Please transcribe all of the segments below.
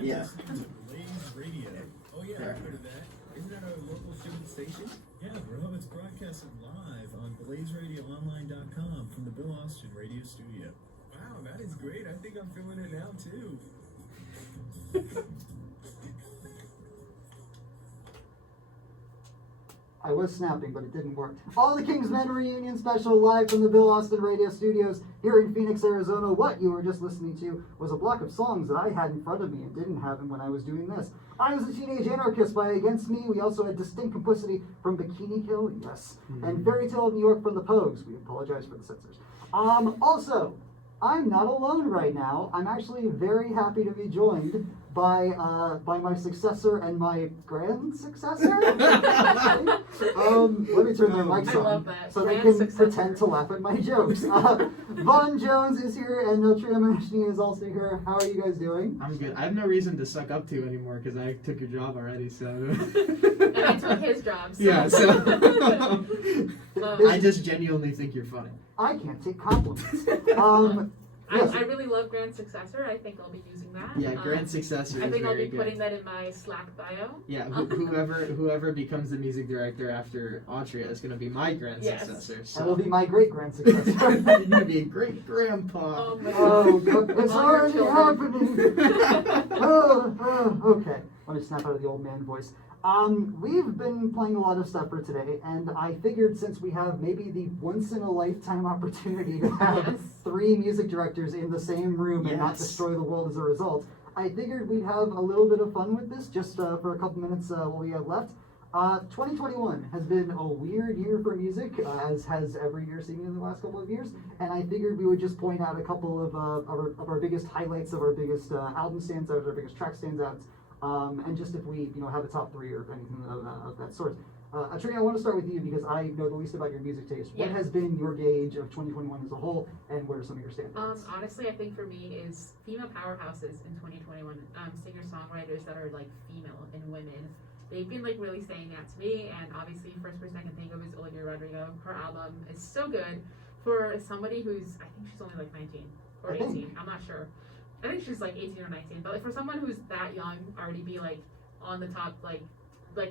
Yeah. Blaze Radio. Oh yeah, I've heard of that. Isn't that our local student station? Yeah, bro. It's broadcasted live on BlazeRadioOnline.com from the Bill Austin Radio Studio. Wow, that is great. I think I'm feeling it now too. I was snapping, but it didn't work. All the Kingsmen reunion special live from the Bill Austin Radio Studios here in Phoenix, Arizona. What you were just listening to was a block of songs that I had in front of me and didn't have them when I was doing this. I Was a Teenage Anarchist by Against Me. We also had Distinct Complicity from Bikini Kill, yes. And Fairy Tale of New York from the Pogues. We apologize for the censors. Also, I'm not alone right now. I'm actually very happy to be joined by my successor and my grand-successor. Let me turn their mics on so they can pretend to laugh at my jokes. Vaughan Jones is here and Autriya Maneshni is also here. How are you guys doing? I'm good. I have no reason to suck up to you anymore because I took your job already. So. And I took his job. So. Yeah. So. I just genuinely think you're funny. I can't take compliments. Yes. I really love grand-successor. I think I'll be using that. Yeah, grand-successor is I think I'll be very putting good. that in my Slack bio. Yeah, whoever becomes the music director after Autriya is going to be my grand-successor. Yes. So. I will be my great-grand-successor. You're going to be a great-grandpa. Oh, my Oh, God. God. It's already happening. Okay. Let me snap out of the old man voice. We've been playing a lot of stuff for today, and I figured since we have maybe the once-in-a-lifetime opportunity to have 3 music directors in the same room and not destroy the world as a result, I figured we'd have a little bit of fun with this just for a couple minutes while we have left. 2021 has been a weird year for music, as has every year seemingly in the last couple of years, and I figured we would just point out a couple of our biggest highlights, of our biggest album standouts, our biggest track standouts, and just if we have a top 3 or anything of that sort. Autriya, I want to start with you because I know the least about your music taste. What has been your gauge of 2021 as a whole, and what are some of your standouts? Honestly, I think for me is female powerhouses in 2021. Singer-songwriters that are like female and women. They've been like really saying that to me, and obviously first person I can think of is Olivia Rodrigo. Her album is so good for somebody who's, I think she's only like 19 or 18. I'm not sure. I think she's like 18 or 19, but like for someone who's that young, already be like on the top, like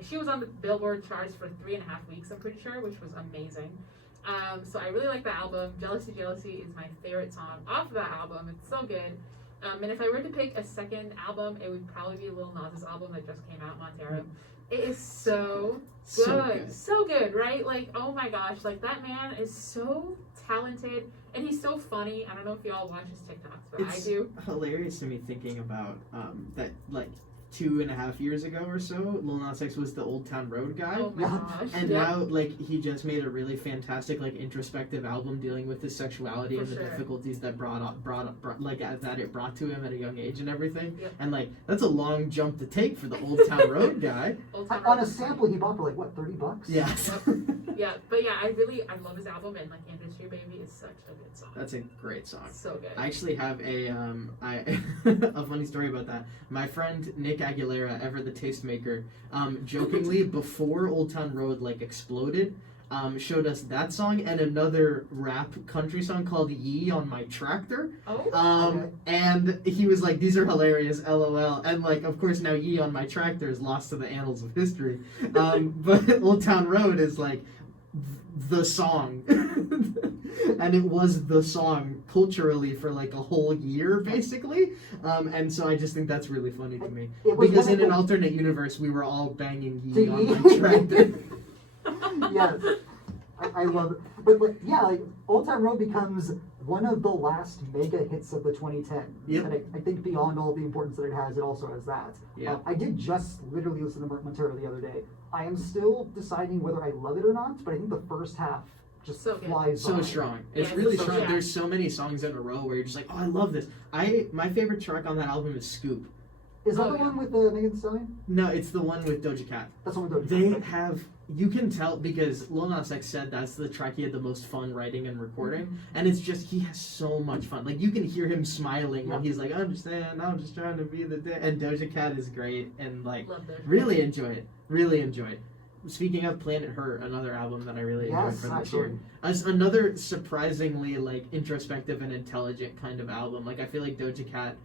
she was on the Billboard charts for 3.5 weeks, I'm pretty sure, which was amazing. So I really like the album. Jealousy, Jealousy is my favorite song off of that album. It's so good. And if I were to pick a second album, it would probably be Lil Nas' album that just came out, Montero. It is so good. So good, right? Like, oh my gosh, like that man is so talented and he's so funny. I don't know if y'all watch his TikToks, but I do. It's hilarious to me thinking about that, like 2.5 years ago or so, Lil Nas X was the Old Town Road guy. Oh my gosh. And now, like, he just made a really fantastic, like, introspective album dealing with his sexuality and the difficulties that brought that it brought to him at a young age and everything. Yep. And, like, that's a long jump to take for the Old Town Road guy. On a sample he bought for, like, what, $30? Yeah. Yeah, but yeah, I love his album, and, like, Industry Baby is such a good song. That's a great song. So good. I actually have a funny story about that. My friend Nick Aguilera, ever the tastemaker, jokingly before Old Town Road like exploded, showed us that song and another rap country song called Yee on My Tractor. And he was like, these are hilarious, LOL. And like, of course, now Yee on My Tractor is lost to the annals of history. But Old Town Road is like the song. And it was the song culturally for like a whole year, basically. And so I just think that's really funny to me. Because in an alternate universe, we were all banging Yee on My Tractor. Yes. I love it. But yeah, like, Old Town Road becomes one of the last mega hits of the 2010s. Yep. And I think beyond all the importance that it also has that. Yeah. I did just literally listen to Montero the other day. I am still deciding whether I love it or not, but I think the first half just flies by. So strong. It's really strong. Yeah. There's so many songs in a row where you're just like, oh, I love this. My favorite track on that album is Scoop. Is that the one with Megan Thee Stallion? No, it's the one with Doja Cat. That's the one with Doja Cat. They have, you can tell, because Lil Nas X said that's the track he had the most fun writing and recording, and it's just, he has so much fun. Like, you can hear him smiling when he's like, I understand, I'm just trying to be and Doja Cat is great, and like, really enjoy it. Really enjoy it. Speaking of Planet Hurt, another album that I really enjoyed from this year. As another surprisingly like introspective and intelligent kind of album. Like I feel like Doja Cat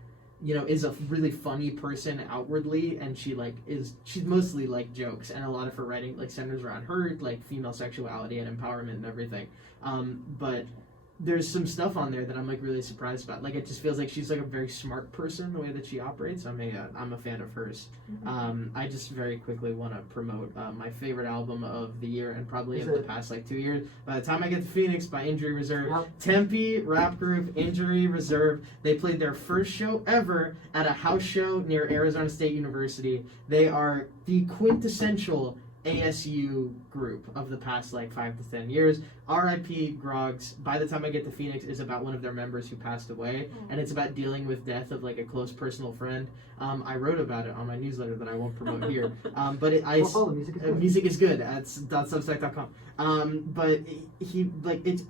is a really funny person outwardly, and she's mostly like jokes, and a lot of her writing like centers around her like female sexuality and empowerment and everything. But there's some stuff on there that I'm like really surprised about. Like it just feels like she's like a very smart person the way that she operates. I'm a fan of hers. I just very quickly want to promote my favorite album of the year and probably of the past like 2 years. By the Time I Get to Phoenix by Injury Reserve. Yep. Tempe rap group Injury Reserve. They played their first show ever at a house show near Arizona State University. They are the quintessential ASU group of the past like 5 to 10 years. R.I.P. Grogs. By the Time I Get to Phoenix is about one of their members who passed away, and it's about dealing with death of like a close personal friend. I wrote about it on my newsletter that I won't promote here. But music is good. That's .substack.com. But he like it's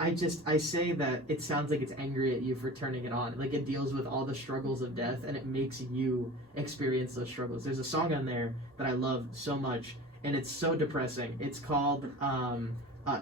I say that it sounds like it's angry at you for turning it on. Like it deals with all the struggles of death, and it makes you experience those struggles. There's a song on there that I love so much, and it's so depressing. It's called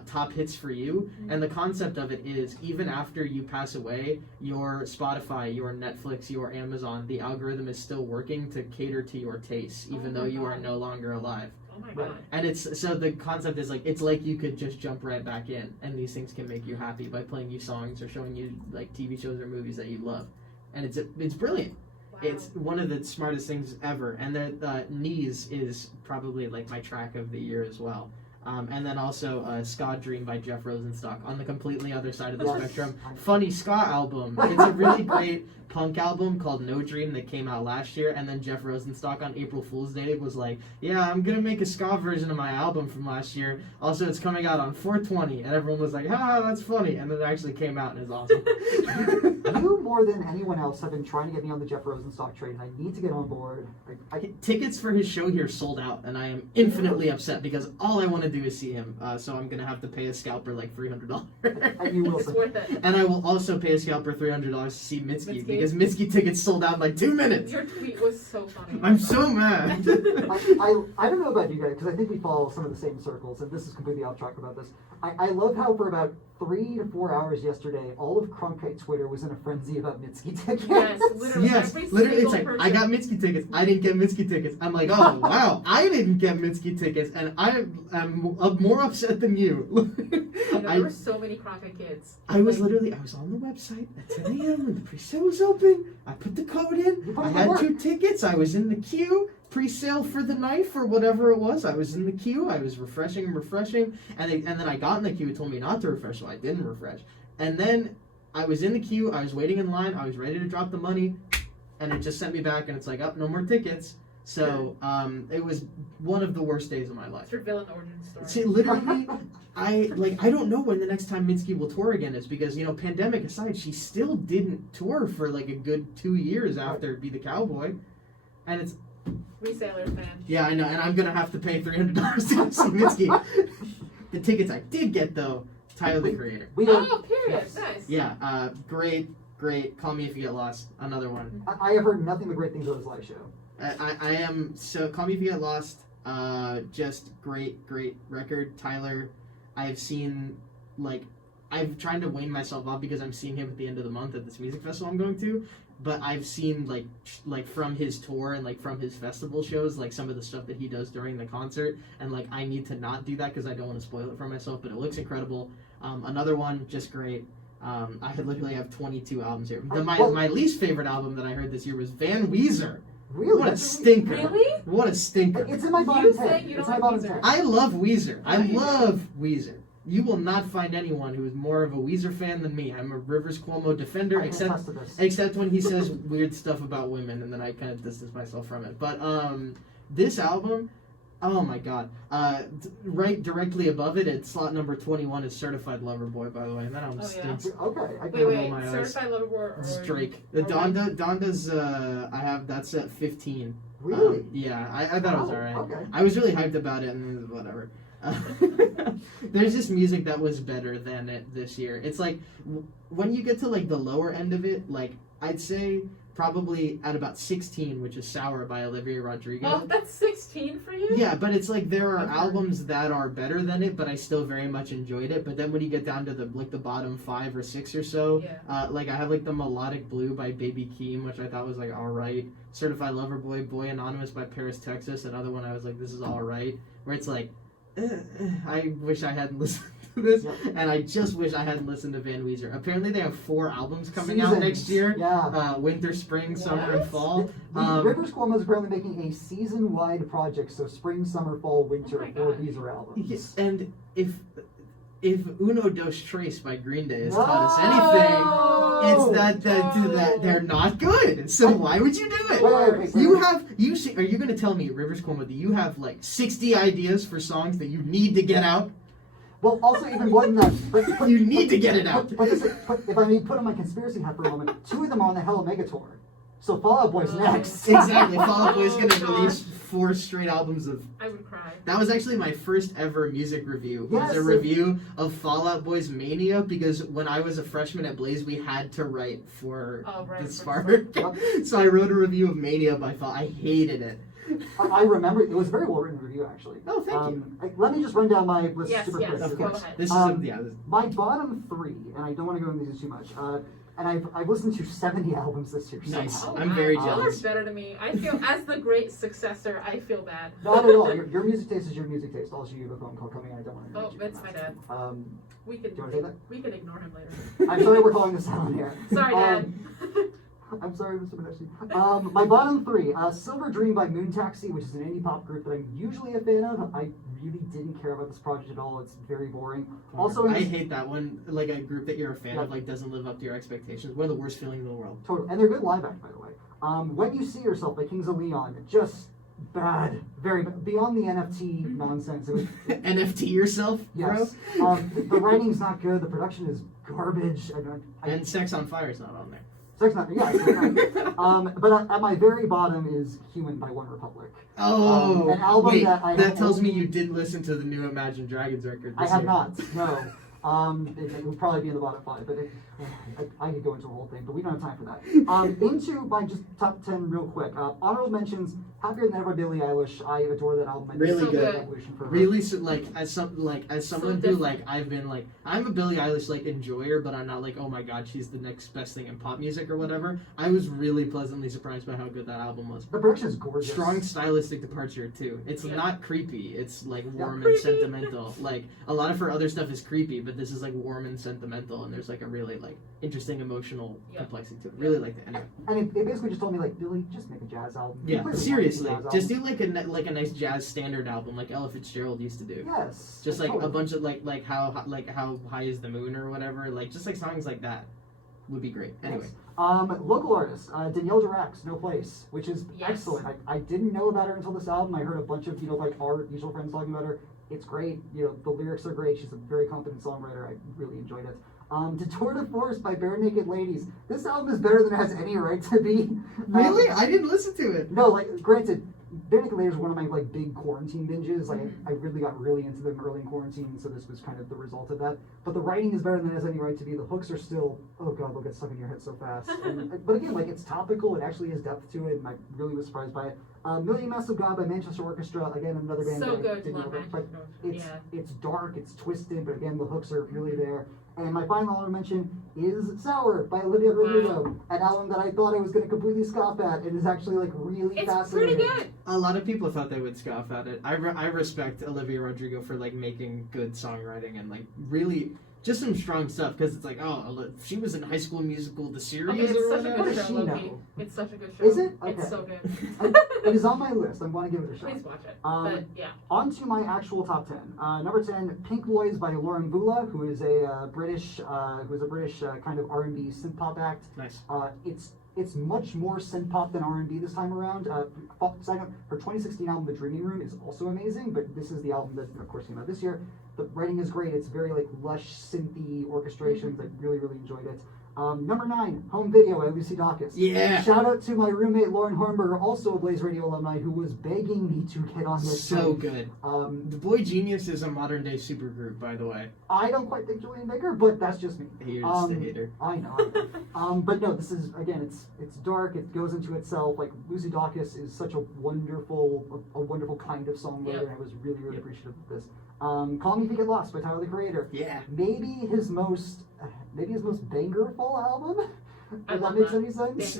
Top Hits for You, and the concept of it is even after you pass away, your Spotify, your Netflix, your Amazon, the algorithm is still working to cater to your tastes, even though you are no longer alive. Oh my god. And so the concept is like it's like you could just jump right back in, and these things can make you happy by playing you songs or showing you like TV shows or movies that you love, and it's brilliant. Wow. It's one of the smartest things ever, and the Knees is probably like my track of the year as well. And then also Ska Dream by Jeff Rosenstock on the completely other side of the spectrum. Funny ska album. It's a really great punk album called No Dream that came out last year, and then Jeff Rosenstock on April Fool's Day was like, yeah, I'm gonna make a ska version of my album from last year. Also, it's coming out on 4/20, and everyone was like, that's funny, and then it actually came out and it's awesome. You, more than anyone else, have been trying to get me on the Jeff Rosenstock train. I need to get on board. Tickets for his show here sold out, and I am infinitely upset because all I want to do is see him. So I'm gonna have to pay a scalper like $300. And you will It's worth it. And I will also pay a scalper $300 to see Mitski because Mitski tickets sold out in like 2 minutes. Your tweet was so funny. I'm so mad. I don't know about you guys, because I think we follow some of the same circles, and this is completely off track about this. I love how for about 3 to 4 hours yesterday, all of Cronkite Twitter was in a frenzy about Mitski tickets. Yes, literally. Yes, Every literally, it's single like, person. I got Mitski tickets, I didn't get Mitski tickets. I'm like, oh, wow, I didn't get Mitski tickets, and I'm more upset than you. I know, there were so many Cronkite kids. I was on the website at 10 a.m. when the pre-sale was open. I put the code in. I had 2 tickets. I was in the queue. Pre-sale for the knife or whatever it was. I was in the queue. I was refreshing, and then I got in the queue. It told me not to refresh, so I didn't refresh. And then I was in the queue. I was waiting in line. I was ready to drop the money, and it just sent me back, and it's like, no more tickets. So it was one of the worst days of my life. It's your villain origin story. See, literally, I don't know when the next time Mitski will tour again is because, pandemic aside, she still didn't tour for like a good 2 years after Be the Cowboy. And it's... Resellers, man. Yeah, I know, and I'm going to have to pay $300 to go see Mitski. The tickets I did get, though, Tyler, the Creator. Period. Yes. Nice. Yeah, great. Call Me If You Get Lost. Another one. I have heard nothing but great things about his live show. I am, so Call Me If You Get Lost, just great record. Tyler, I've seen, I've tried to wean myself up because I'm seeing him at the end of the month at this music festival I'm going to, but I've seen, like from his tour and, from his festival shows, some of the stuff that he does during the concert, and, I need to not do that because I don't want to spoil it for myself, but it looks incredible. Another one, just great. I literally have 22 albums here. My least favorite album that I heard this year was Van Weezer. Really? What a stinker. Really? What a stinker. It's in my bottom You 10. say you It's don't my like bottom Weezer. 10. I love Weezer. I Right. love Weezer. You will not find anyone who is more of a Weezer fan than me. I'm a Rivers Cuomo defender, I can except attest to this. except when he says weird stuff about women, and then I kind of distance myself from it. But this album, oh my god! Right directly above it, at slot number 21, is Certified Lover Boy. By the way, and that album Oh, yeah. stinks. Okay. I Wait, Wait, my eyes. Certified Lover Boy or... It's Drake. The Okay. Donda's I have that's at 15. Really? Yeah, I thought it was Wow, alright. okay. I was really hyped about it, and then whatever. There's just music that was better than it this year. It's like when you get to the lower end of it, I'd say probably at about 16, which is Sour by Olivia Rodrigo. Oh, that's 16 for you? Yeah, but it's like there are Okay. albums that are better than it, but I still very much enjoyed it. But then when you get down to the bottom 5 or 6 or so, Yeah. like I have like the Melodic Blue by Baby Keem, which I thought was like all right. Certified Lover Boy, Boy Anonymous by Paris, Texas. Another one I was like, this is all right. Where it's like, I wish I hadn't listened to this, and I just wish I hadn't listened to Van Weezer. Apparently they have 4 albums coming out next year. Yeah. Winter, spring, summer, and What? fall. Rivers Cuomo is apparently making a season-wide project, so spring, summer, fall, winter, Oh my 4 God. Weezer albums. Yes, and if Uno Dos Tres by Green Day has taught us anything, it's that they're not good. So why would you do it? Wait. Are you going to tell me, Rivers Cuomo, that you have like 60 ideas for songs that you need to get out? Well, also even more than that, but You need to get it out. But if I may put on my conspiracy hat for a moment, 2 of them are on the Hell Omega tour. So Fall Out Boy's next. Exactly. Fall Out Boy's going to Oh, release 4 straight albums of. I would cry. That was actually my first ever music review. Yes, was a review of Fall Out Boy's Mania, because when I was a freshman at Blaze, we had to write for Right, the for Spark. So I wrote a review of Mania by Fall. I hated it. I remember it was a very well written review actually. Oh, thank you. Let me just run down my list Yes, super yes, quick. Of go course. ahead. This is this. My bottom 3, and I don't want to go into these too much. And I've listened to 70 albums this year. Nice. Somehow. I'm very Y'all jealous. are better to me. I feel, as the great successor, I feel bad. Not at all. Your music taste is your music taste. Also, you have a phone call coming. I don't want to. Oh, it's my dad. We Do you want to say that? we can ignore him later. I'm sorry we're calling this out here. Sorry, Dad. I'm sorry, Mr. Maneshni. My bottom 3, Silver Dream by Moon Taxi, which is an indie pop group that I'm usually a fan of. I really didn't care about this project at all. It's very boring. Also, I hate that one. Like a group that you're a fan of, like doesn't live up to your expectations. One of the worst feelings in the world. Totally. And they're good live act, by the way. When You See Yourself by Kings of Leon, just bad. Very bad. Beyond the NFT nonsense. It was, NFT yourself, bro. yes. The writing's not good. The production is garbage. And Sex on Fire is not on there. Sex not, yeah. But at my very bottom is Human by OneRepublic. Oh, an album wait, that tells me you didn't listen to the new Imagine Dragons record I this have year. not, no. It would probably be in the bottom 5, but I could go into a whole thing, but we don't have time for that. Into my just top 10 real quick. Honorable mentions: Happier Than Ever, Billie Eilish. I adore that album. I think Really it's a good. evolution for her. Really, so, as someone who different. like I've been like I'm a Billie Eilish like enjoyer, but I'm not like, oh my god, she's the next best thing in pop music or whatever. I was really pleasantly surprised by how good that album was. The production is gorgeous. Strong stylistic departure too. It's Yeah. not creepy. It's like warm and Creepy. sentimental. Like a lot of her other stuff is creepy, but this is like warm and sentimental, and there's like a really like interesting emotional Yeah. complexity to it. Really like that. Anyway, And it basically just told me, like, Billie, just make a jazz album. yeah, Completely seriously, jazz just album. do like a nice jazz standard album like Ella Fitzgerald used to do. Yes. Just like a totally. bunch of like how high is the moon or whatever, like just like songs like that would be great. Anyway, Yes. Local artist, Danielle Durack's No Place, which is Yes. excellent. I didn't know about her until this album. I heard a bunch of, like our mutual friends talking about her. It's great. The lyrics are great. She's a very competent songwriter. I really enjoyed it. To Tour de Force by Barenaked Ladies. This album is better than it has any right to be. really, I didn't listen to it. No, like, granted, Barenaked Ladies was one of my, like, big quarantine binges. Like, I really got really into them early in quarantine, so this was kind of the result of that. But the writing is better than it has any right to be. The hooks are still, oh god, they'll get stuck in your head so fast. But again, like, it's topical. It actually has depth to it, and I really was surprised by it. Million Masks of God by Manchester Orchestra. Again, another band So that I good. didn't Love know about, but Manchester. it's dark, it's twisted, but again, the hooks are really there. And my final honorable mention is Sour by Olivia Rodrigo, an album that I thought I was going to completely scoff at. It is actually like really It's fascinating. pretty good. A lot of people thought they would scoff at it. I respect Olivia Rodrigo for like making good songwriting and like really just some strong stuff, because it's like, oh, she was in High School Musical the series Okay, it's or such a whatever. What good does show, she Loki. know? It's such a good show. Is it? Okay. It's so good. It is on my list. I'm going to give it a shot. Please watch it. Um, But yeah. On to my actual top 10. Number 10, Pink Floyd's by Mvula, who is a British kind of R&B synth pop act. Nice. It's much more synth pop than R&B this time around. Side note, her 2016 album, The Dreaming Room, is also amazing, but this is the album that, of course, came out this year. The writing is great. It's very like lush synthy orchestrations. I really, really enjoyed it. Number 9, Home Video by Lucy Dacus. Yeah. Shout out to my roommate Lauren Hornberger, also a Blaze Radio alumni, who was begging me to get on this. So train. good. The Boy Genius is a modern day supergroup, by the way. I don't quite think Julian Baker, but that's just me. Here's the hater. I know. But no, this is again. It's dark. It goes into itself. Like Lucy Dacus is such a wonderful kind of songwriter. Yep. And I was really, really appreciative of this. Call Me If You Get Lost by Tyler the Creator. Yeah. Maybe his most bangerful album. If that makes any sense.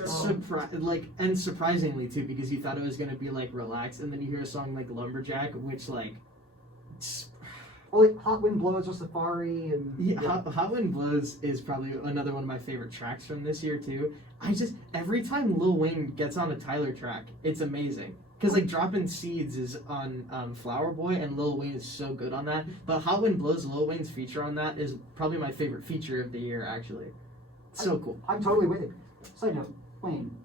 And surprisingly too, because you thought it was gonna be like relaxed, and then you hear a song like Lumberjack, which like. Well, like Hot Wind Blows or Safari and Yeah. Hot Wind Blows is probably another one of my favorite tracks from this year too. Every time Lil Wayne gets on a Tyler track, it's amazing. Because like Droppin' Seeds is on Flower Boy, and Lil Wayne is so good on that. But Hot Wind Blows, Lil Wayne's feature on that is probably my favorite feature of the year, actually. It's so cool. I'm totally with it. Side note, Wayne,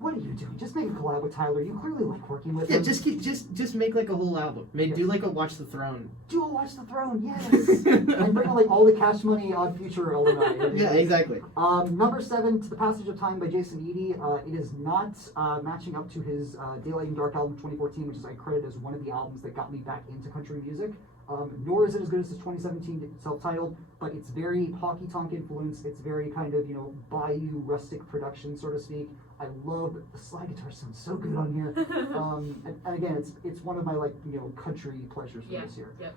what are you doing? Just make a collab with Tyler. You clearly like working with him. Just make like a whole album. Do like a Watch the Throne. Do a Watch the Throne, yes. And bring on like all the Cash Money Odd Future alumni. Yeah, exactly. Number 7, To the Passage of Time by Jason Eady. It is not matching up to his Daylight and Dark album 2014, which is I credit as one of the albums that got me back into country music. Nor is it as good as his 2017 self-titled, but it's very honky-tonk influence. It's very kind of, bayou rustic production, so to speak. I love the slide guitar sounds so good on here. And again, it's one of my country pleasures for this year. Yep.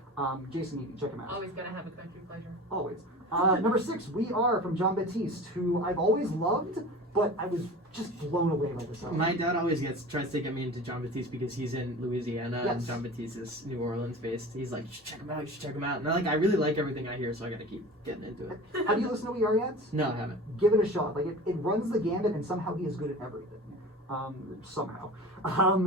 Jason Eady, check him out. Always gotta have a country pleasure. Always. Number 6, We Are from John Batiste, who I've always loved, but I was just blown away by this album. My dad always tries to get me into John Batiste because he's in Louisiana, Yes. and John Batiste is New Orleans based. He's like, you should check him out. And I really like everything I hear, so I gotta keep getting into it. Have you listened to We Are yet? No, I haven't. Give it a shot. Like it runs the gambit, and somehow he is good at everything. Somehow.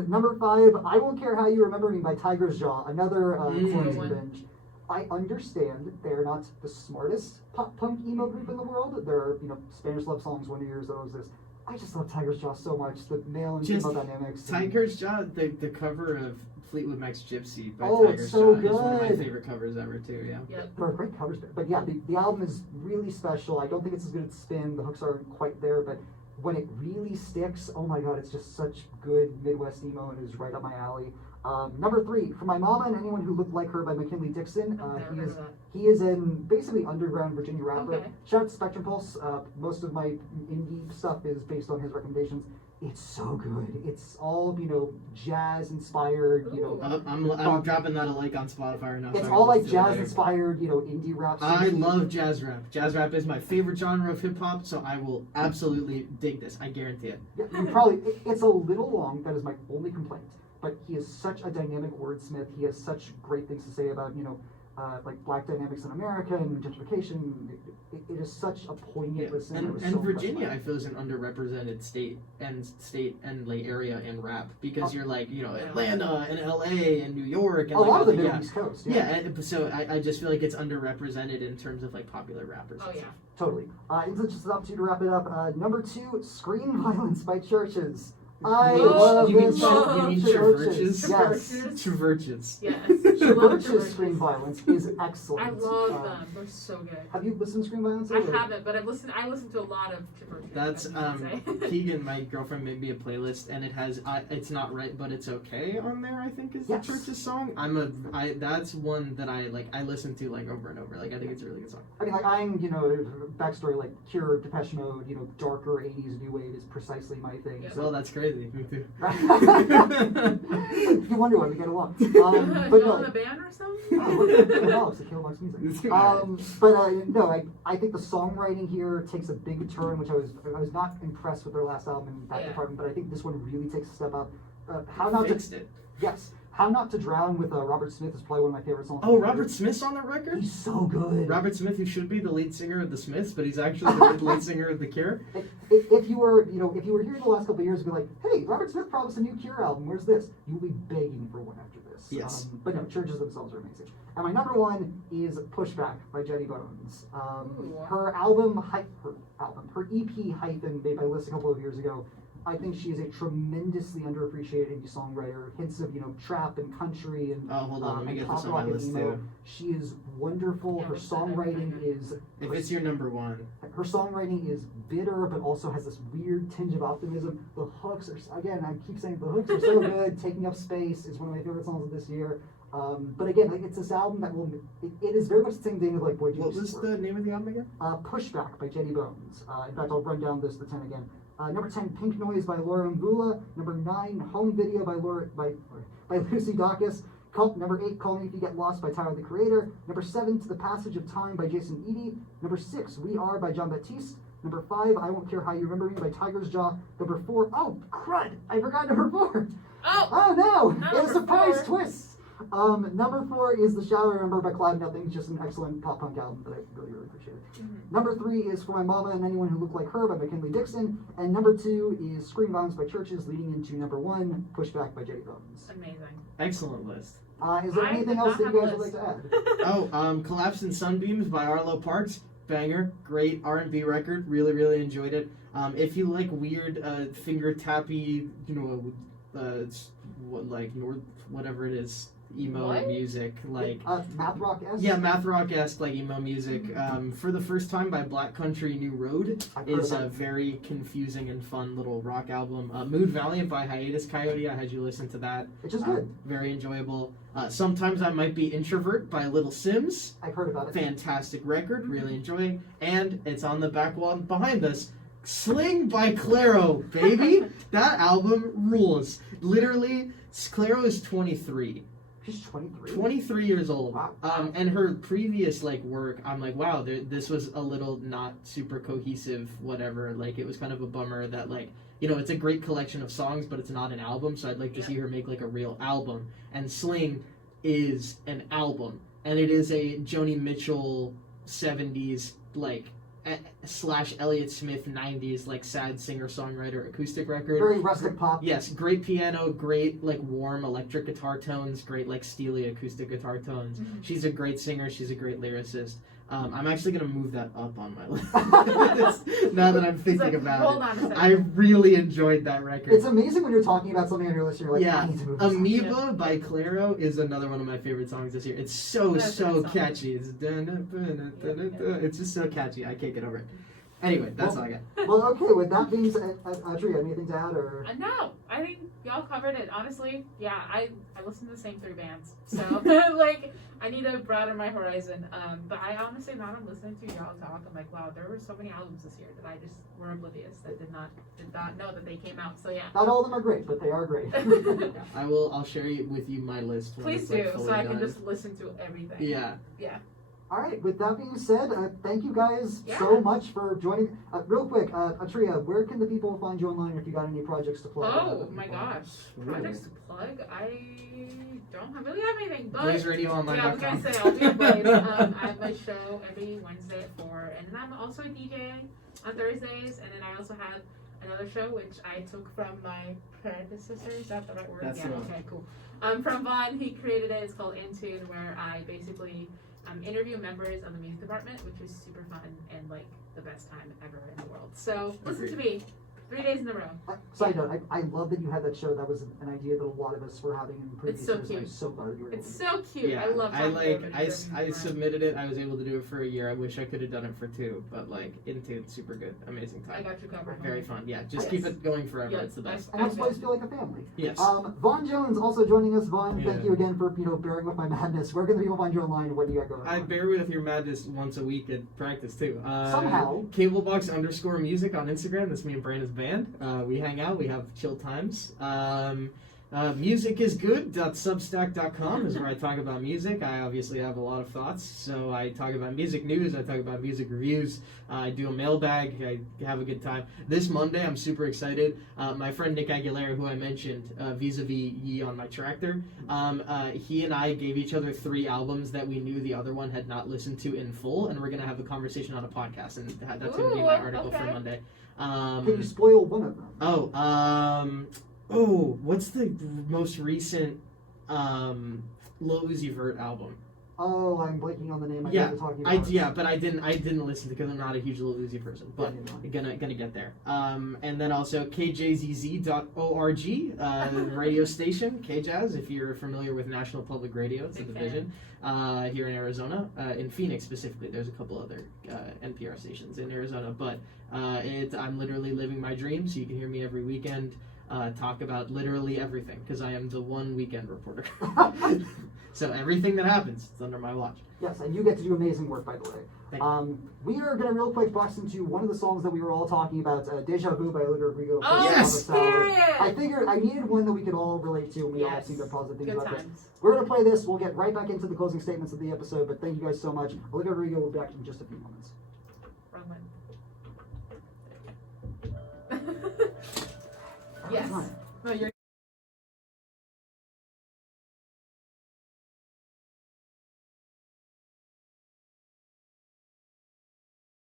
Number 5, I Won't Care How You Remember Me by Tiger's Jaw. Another quarantine binge. I understand they're not the smartest pop punk emo group in the world. They're Spanish love songs, Wonder Years, those this. I just love Tiger's Jaw so much. The male and female dynamics. Tiger's Jaw, the cover of Fleetwood Mac's Gypsy by Oh, Tiger's it's so Jaw is one of my good. favorite covers ever too. Yeah. Yep. There are great covers, but yeah, the album is really special. I don't think it's as good as Spin. The hooks aren't quite there, but when it really sticks, oh my god, it's just such good Midwest emo and is right up my alley. Number 3, For My Mama and Anyone Who Looked Like Her by McKinley Dixon. He is an basically underground Virginia rapper. Okay. Shout out to Spectrum Pulse. Most of my indie stuff is based on his recommendations. It's so good. It's all jazz inspired. Ooh. I'm dropping that a like on Spotify right now. It's so all like listen to it jazz later. inspired. Indie rap. I love jazz rap. Jazz rap is my favorite genre of hip hop, so I will absolutely dig this. I guarantee it. Yeah, you probably. It's a little long. That is my only complaint. But he is such a dynamic wordsmith. He has such great things to say about like black dynamics in America and gentrification. It is such a poignant listen. And Virginia, I feel, is an underrepresented state and like area in rap because you're like Atlanta and LA and New York and a lot of the yeah. Middle East Coast. So I just feel like it's underrepresented in terms of like popular rappers. Oh and yeah. stuff. Totally. It's just up to wrap it up. Number 2, Screen Violence by CHRVCHES. I love you mean this. CHRVCHES? Yes. CHRVCHES. Yes. CHRVCHES Screen Violence is excellent. I love them. They're so good. Have you listened to Screen Violence? I haven't, but I listened to a lot of CHRVCHES. That's Keegan, my girlfriend, made me a playlist, and it has It's Not Right But It's Okay on there. I think is the Yes. CHRVCHES song. That's one that I listen to like over and over. Like I think it's a really good song. I mean, like I'm, backstory like Cure, Depeche Mode, darker '80s new wave is precisely my thing. Yeah. So. Well, that's crazy. Me too. You wonder why we get along. But Y'all no. in a band or something? Oh, it's the Killbox music. I think the songwriting here takes a big turn, which I was not impressed with their last album in that department, but I think this one really takes a step up. Fixed it. Yes. How Not to Drown with Robert Smith is probably one of my favorite songs. Oh, Robert Smith's on that record? He's so good. Robert Smith, who should be the lead singer of the Smiths, but he's actually the lead singer of the Cure. If you were here the last couple of years and be like, hey, Robert Smith promised a new Cure album, where's this? You'll be begging for one after this. Yes. But no, CHRVCHES themselves are amazing. And my number 1 is Pushback by Jetty Bones. Her EP Hyphen, made by List a couple of years ago, I think she is a tremendously underappreciated indie songwriter. Hints of trap and country and Hold on, let me and get pop this on my rock and list emo. too. She is wonderful. Yeah, Her songwriting is If it's your number one, her songwriting is bitter, but also has this weird tinge of optimism. The hooks are, again, I keep saying the hooks are so good. Taking Up Space is one of my favorite songs of this year. But again, like, it's this album that it is very much the same thing as like Boy what Genius. was the name of the album again? Pushback by Jetty Bones. In fact, I'll run down the 10 again. Number 10, Pink Noise by Laura Mvula. Number 9, Home Video by Lucy Dacus. Number 8, Call Me If You Get Lost by Tyler the Creator. Number 7, To the Passage of Time by Jason Eady. Number 6, We Are by John Batiste. Number 5, I Won't Care How You Remember Me by Tiger's Jaw. Number 4, oh crud, I forgot number 4. Oh no, not it's a surprise 4. twist. Number 4 is The Shadow I Remember by Cloud Nothing, just an excellent pop punk album that I really, really appreciate. Number 3 is For My Mama and Anyone Who Looked Like Her by McKinley Dixon. And number 2 is Screen Violence by Churches, leading into number 1, Pushback by Jetty Bones. Amazing. Excellent list. Is there I anything did else not that you have guys a would like list. to add? Collapsed in Sunbeams by Arlo Parks. Banger. Great R&B record. Really, really enjoyed it. If you like weird finger tappy, whatever it is, emo What? music, like Math Rock-esque? yeah, math rock-esque, like emo music. For the First Time by Black Country New Road I've heard is of a that. very confusing and fun little rock album. Mood Valiant by Hiatus Kaiyote. I had you listen to that. Which is good. Very enjoyable. Sometimes I Might Be Introvert by Little Simz. I've heard about it. Fantastic record, really enjoying. And it's on the back wall behind us. Sling by Clairo, baby. That album rules. Literally, Clairo is 23. She's 23. 23 years old. Wow. And her previous work, I'm like, wow, this was a little not super cohesive, whatever. Like, it was kind of a bummer that it's a great collection of songs, but it's not an album. So I'd like to see her make a real album. And Sling is an album, and it is a Joni Mitchell 70s / Elliott Smith 90s sad singer-songwriter acoustic record. Very rustic pop. Yes, great piano, great warm electric guitar tones, great steely acoustic guitar tones. She's a great singer, she's a great lyricist. I'm actually gonna move that up on my list now that I'm thinking about hold it. on a second. I really enjoyed that record. It's amazing when you're talking about something on your list, you're like, Yeah, I need to move this. Amoeba by Clairo is another one of my favorite songs this year. It's so That's a good song. catchy. It's it's just so catchy. I can't get over it. Anyway, that's all I got. Well, okay, with that being said, Autriya, anything to add, or? No, I think y'all covered it. Honestly, yeah, I listen to the same 3 bands, so I need to broaden my horizon. But I honestly, now I'm listening to y'all talk, I'm like, wow, there were so many albums this year that I just were oblivious, that did not know that they came out. So yeah. Not all of them are great, but they are great. I'll share with you my list. When Please it's, do, fully so I can done. just listen to everything. Yeah. Yeah. All right, with that being said, thank you guys Yeah. so much for joining. Real quick, Autriya, where can the people find you online if you got any projects to plug? Oh my gosh, projects to plug? I don't really have anything, but BlazeRadioOnline.com. yeah, I was gonna say I'll be a Blaze. I have my show every Wednesday at 4, and then I'm also a DJ on Thursdays, and then I also have another show which I took from my predecessor. Is that the right word? That's yeah. the one. Okay, cool. From Vaughan, he created it. It's called In Tune, where I basically interview members of the music department, which is super fun and the best time ever in the world. So listen to me 3 days in a row. Side note, I love that you had that show. That was an idea that a lot of us were having in previous It's so years. cute. I'm so glad you were able It's to. so cute. Yeah, I love I talking to like. everybody I from submitted it. I was able to do it for a year. I wish I could have done it for 2, but Into super good, amazing I time. got you covered. Very fun. Yeah, just Yes. keep it going forever. Yeah, It's the best. And that's why I feel like a family. Yes. Vaughan Jones also joining us. Vaughan, thank Yeah. you again for bearing with my madness. Where can the people find you online, and what do you got going I on? bear with your madness once a week at practice too. Somehow. Cablebox_music on Instagram. That's me and Brandon's band. We hang out. We have chill times. Musicisgood.substack.com is where I talk about music. I obviously have a lot of thoughts, so I talk about music news. I talk about music reviews. I do a mailbag. I have a good time. This Monday, I'm super excited. My friend Nick Aguilera, who I mentioned vis-a-vis Ye on my tractor, he and I gave each other 3 albums that we knew the other one had not listened to in full, and we're going to have a conversation on a podcast, and that's going to be my article for okay. Monday. Can you spoil one of them? What's the most recent Lil Uzi Vert album? Oh, I'm blanking on the name. I Yeah, know you're talking about. but I didn't listen because I'm not a huge Lil Uzi person, but gonna get there. And then also kjzz.org, radio station, KJazz, if you're familiar with National Public Radio, it's a Big division here in Arizona, in Phoenix specifically. There's a couple other NPR stations in Arizona, but I'm literally living my dream, so you can hear me every weekend talk about literally everything because I am the one weekend reporter. So everything that happens, it's under my watch. Yes, and you get to do amazing work, by the way. Thank you. We are going to real quick bust into one of the songs that we were all talking about, Deja Vu by Olivia Rodrigo. Oh, Yes! period! I figured I needed one that we could all relate to, and we all Yes. seem to have positive things Good about this. times. We're going to play this. We'll get right back into the closing statements of the episode, but thank you guys so much. Olivia Rodrigo will be back in just a few moments. Wrong one. Yes. Fine. No, you're.